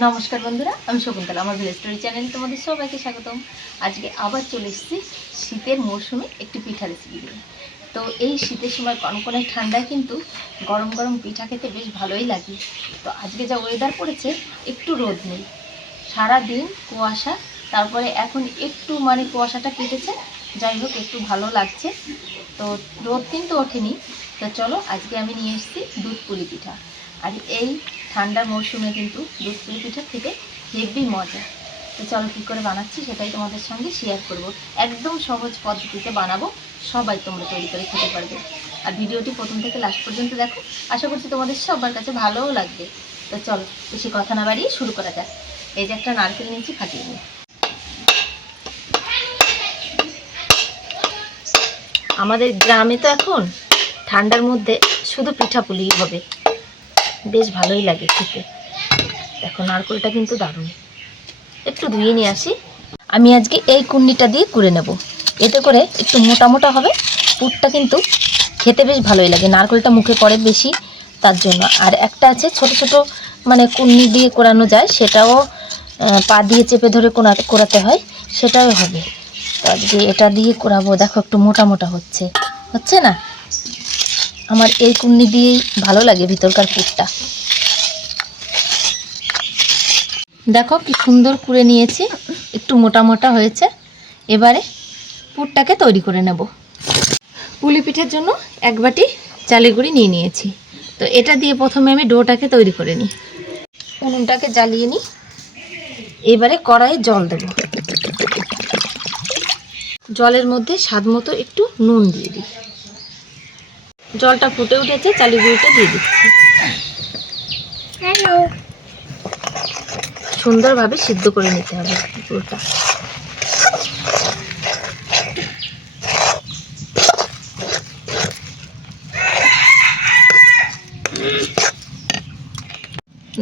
নমস্কার বন্ধুরা, আমি শকুন্তলা, আমার ভিলেজ স্টোরি চ্যানেলে তোমাদের সবাইকে স্বাগতম। আজকে আবার চলে এসেছি শীতের মরশুমে একটি পিঠা রেসিপি দিয়ে তো এই শীতের সময় কনকনে ঠান্ডায় কিন্তু গরম গরম পিঠা খেতে বেশ ভালোই লাগে। তো আজকে যা ওয়েদার পড়েছে একটু রোদ নেই। সারা দিন কুয়াশা, তারপরে এখন একটু মানে কুয়াশাটা কেটেছে। যাই হোক, একটু ভালো লাগছে। তো রোদ কিন্তু ওঠেনি। তো চলো, আজকে আমি নিয়ে এসেছি দুধ পুলি পিঠা। আর এই ঠান্ডার মরশুমে কিন্তু দুধ পুলি পিঠা খেতে হেভি মজা। তো চলো কী করে বানাচ্ছি সেটাই তোমাদের সঙ্গে শেয়ার করব। একদম সহজ পদ্ধতিতে বানাবো, সবাই তোমরা তৈরি করে খেতে পারবে। আর ভিডিওটি প্রথম থেকে লাস্ট পর্যন্ত দেখো, আশা করছি তোমাদের সবার কাছে ভালোও লাগবে। তো চলো, বেশি কথা না বাড়িয়ে শুরু করা যাক। এই যে একটা নারকেল নিয়েছি, ফাটিয়ে নিই। আমাদের গ্রামে তো এখন ঠান্ডার মধ্যে শুধু পিঠাপুলি হবে। বেশ ভালোই লাগে খেতে। দেখো, নারকেলটা কিন্তু দারুণ। একটু ধুয়ে নিয়ে আসি। আমি আজকে এই কুন্নিটা দিয়ে কুড়ে নেব। এতে করে একটু মোটা মোটা হবে। পুরটা কিন্তু খেতে বেশ ভালোই লাগে। নারকেলটা মুখে পড়ে বেশি তার জন্য। আর একটা আছে ছোট ছোট মানে কুন্নি দিয়ে কোরানো যায়, সেটাও পা দিয়ে চেপে ধরে কোনা, কোরাতে হয়। সেটাও হবে। তো আজকে এটা দিয়ে কোরাবো। দেখো, একটু মোটা মোটা হচ্ছে। হচ্ছে না? আমার এই কুন্নি দিয়েই ভালো লাগে ভিতরকার পুরটা। দেখো কি সুন্দর করে নিয়েছি, একটু মোটা মোটা হয়েছে। এবারে পুরটাকে তৈরি করে নেব। পুলি পিঠার জন্য এক বাটি চালের গুঁড়ি নিয়ে নিয়েছি। তো এটা দিয়ে প্রথমে আমি ডোটাকে তৈরি করে নিই। উনুনটাকে জ্বালিয়ে নিই। এবারে কড়াইয়ে জল দেব। জলের মধ্যে স্বাদ মতো একটু নুন দিয়ে দিই। জলটা ফুটে উঠেছে চালের গুঁড়িটা দিয়ে দিচ্ছি। সুন্দরভাবে সিদ্ধ করে নিতে হবে পুরোটা।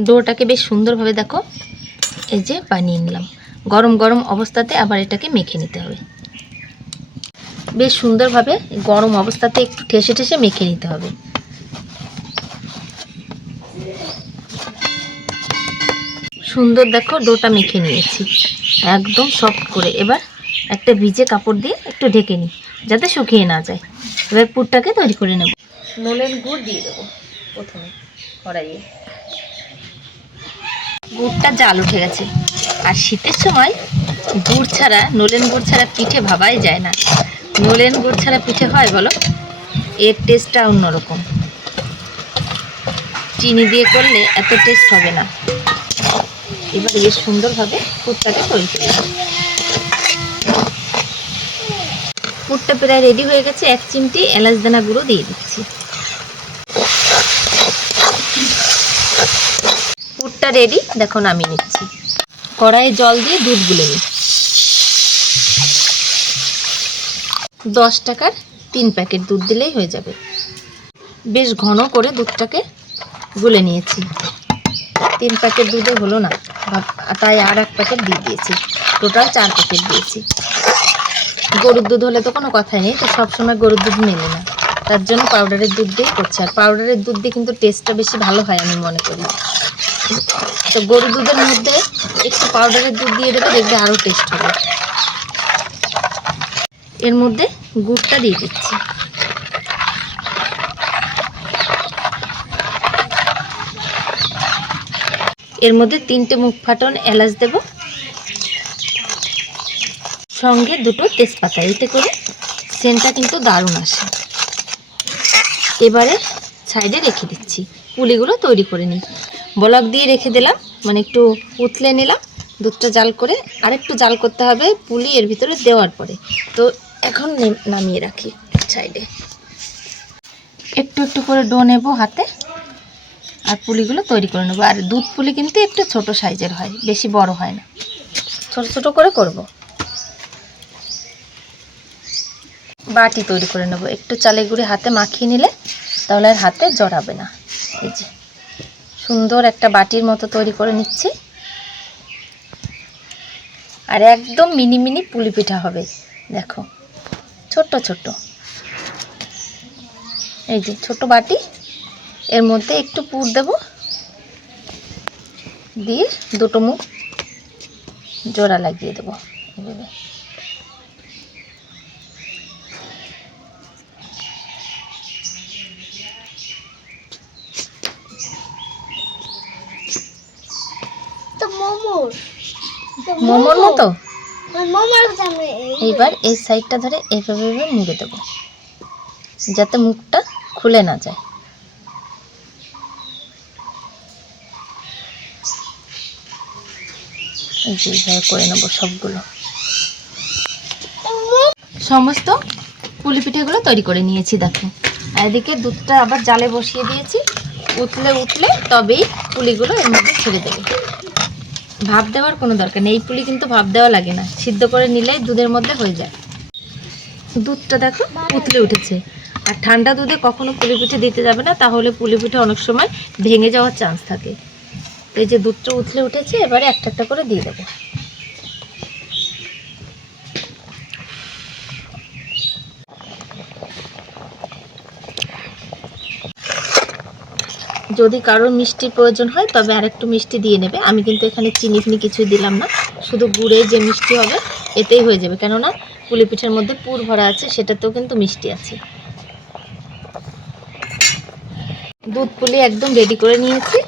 ডোটাকে বেশ সুন্দরভাবে দেখো এই যে বানিয়ে নিলাম। গরম গরম অবস্থাতে আবার এটাকে মেখে নিতে হবে। বেশ সুন্দরভাবে গরম অবস্থাতে একটু ঠেসে ঠেসে মেখে নিতে হবে। সুন্দর দেখো ডোটা মেখে নিয়েছি। একদম সফট করে। এবার একটা ভিজে কাপড় দিয়ে একটু ঢেকে নিই যাতে শুকিয়ে না যায়। এবার পুরটাকে তৈরি করে নেব। নলেন গুড় দিয়ে দেবো প্রথমে কড়াইয়ে। গুড়টা জাল উঠে গেছে। আর শীতের সময় গুড় ছাড়া নলেন গুড় ছাড়া পিঠে ভাবাই যায় না। নলেন গুড় ছাড়া পিঠে হয় বলো? এর টেস্টটা অন্যরকম। চিনি দিয়ে করলে এত টেস্ট হবে না। এবার বেশ সুন্দরভাবে পুরটাকে তৈরি করে। পুরটা প্রায় রেডি হয়ে গেছে, এক চিমটি এলাচ দানা গুঁড়ো দিয়ে দিচ্ছি। পুরটা রেডি দেখো নামিয়ে নিচ্ছি। কড়াইয়ে জল দিয়ে দুধ গুলে নিই দশ টাকার তিন প্যাকেট দুধ দিলেই হয়ে যাবে। বেশ ঘন করে দুধটাকে গুলে নিয়েছি। তিন প্যাকেট দুধে হলো না তাই আর এক প্যাকেট দিয়ে দিয়েছি। টোটাল চার প্যাকেট দিয়েছি। গরুর দুধ হলে তো কোনো কথাই নেই, তো সবসময় গরুর দুধ মেলে না। তার জন্য পাউডারের দুধ দিয়েই করছে। আর পাউডারের দুধ দিয়ে কিন্তু টেস্টটা বেশি ভালো হয় আমি মনে করি। তো গরুর দুধের মধ্যে একটু পাউডারের দুধ দিয়ে দেবে দেখবে আরও টেস্ট হবে। এর মধ্যে গুড়টা দিয়ে দিচ্ছি। এর মধ্যে তিনটে মুখ ফাটন এলাচ দেব। সঙ্গে দুটো তেজপাতা, এতে করে সেন্টটা কিন্তু দারুণ আসে। এবারে সাইডে রেখে দিচ্ছি, পুলিগুলো তৈরি করে নিই। ব্লক দিয়ে রেখে দিলাম মানে একটু উতলে নিলাম, দুধটা জাল করে আরেকটু জাল করতে হবে পুলি এর ভিতরে দেওয়ার পরে। তো এখন নামিয়ে রাখি সাইডে। একটু একটু করে ডো নেব হাতে আর পুলিগুলো তৈরি করে নেব। আর দুধ পুলি কিন্তু একটু ছোট সাইজের হয় বেশি বড় হয় না। ছোট ছোট করে করব। বাটি তৈরি করে নেব। একটু চালের গুঁড়ি হাতে মাখিয়ে নিলে তাহলে আর হাতে জড়াবে না। এই যে সুন্দর একটা বাটির মতো তৈরি করে নিচ্ছি। আর একদম মিনি মিনি পুলি পিঠা হবে। দেখো। ছোট্ট ছোট্ট। এই যে ছোট বাটি এর মধ্যে একটু পুর দেব। দিয়ে দুটো মুখ জোড়া লাগিয়ে দেবো এভাবে তো মোমোর। মোমোর মতো? এইবার এই সাইডটা ধরে এইভাবে এইভাবে মুড়ে দেবো, যাতে মুখটা খুলে না যায়। করে নেব সবগুলো। সমস্ত পুলি পিঠেগুলো তৈরি করে নিয়েছি, দেখো। এদিকে দুধটা আবার জালে বসিয়ে দিয়েছি। উতলে উঠলে তবেই পুলিগুলো এর মধ্যে ছেড়ে দেবে। ভাপ দেওয়ার কোনো দরকার নেই। এই পুলি কিন্তু ভাব দেওয়া লাগে না। সিদ্ধ করে নিলে দুধের মধ্যে হয়ে যায়। দুধটা দেখো উতলে উঠেছে। আর ঠান্ডা দুধে কখনো পুলি পিঠে দিতে যাবে না, তাহলে পুলি পিঠে অনেক সময় ভেঙে যাওয়ার চান্স থাকে। এই যে দুধটা উতলে উঠেছে, এবারে একটা একটা করে দিয়ে দেবো। যদি কারোর মিষ্টির প্রয়োজন হয়, তবে আরেকটু মিষ্টি দিয়ে নেবে। আমি কিন্তু এখানে চিনি ফিনি কিছুই দিলাম না। শুধু গুড়ে যে মিষ্টি হবে, এতেই হয়ে যাবে। কেননা পুলি পিঠের মধ্যে পুর ভরা আছে, সেটাতেও কিন্তু মিষ্টি আছে। দুধ পুলি একদম রেডি করে নিয়েছি,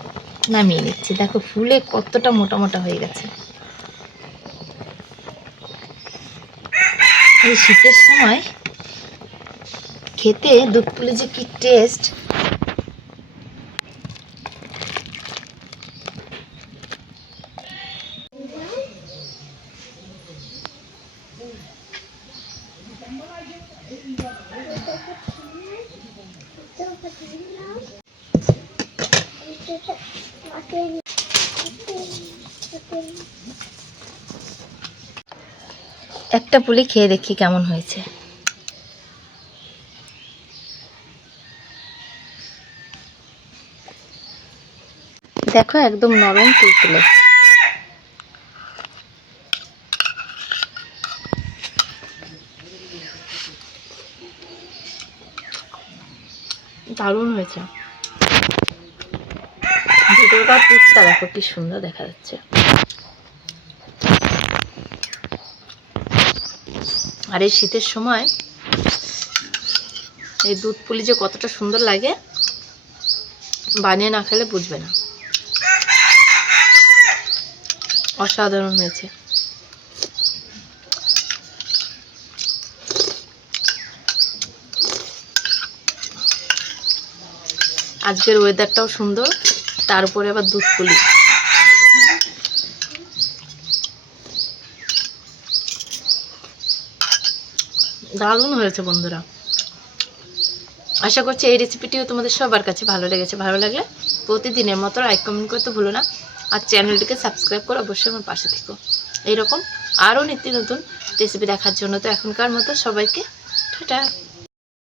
নামিয়ে নিচ্ছি। দেখো, ফুলে কতটা মোটা মোটা হয়ে গেছে। এই শীতের সময় খেতে দুধ পুলি যে কি টেস্ট একটা পুলি খেয়ে দেখি কেমন হয়েছে। দেখো একদম নরম তুলতুলে দারুণ হয়েছে। ভিতরটা পুরটা দেখো, কি সুন্দর দেখা যাচ্ছে। আর এই শীতের সময় এই দুধ পুলি যে কতটা সুন্দর লাগে, বানিয়ে না খেলে বুঝবে না। অসাধারণ হয়েছে। আজকের ওয়েদারটাও সুন্দর তার উপরে আবার দুধ পুলি। দারুণ হয়েছে বন্ধুরা। আশা করছি এই রেসিপিটিও তোমাদের সবার কাছে ভালো লেগেছে। ভালো লাগলে প্রতিদিনের মতো লাইক কমেন্ট করতে ভুলো না। আর চ্যানেলটিকে সাবস্ক্রাইব করে অবশ্যই আমার পাশে থেকো। এইরকম আরও নিত্য নতুন রেসিপি দেখার জন্য তো এখনকার মতো সবাইকে টাটা।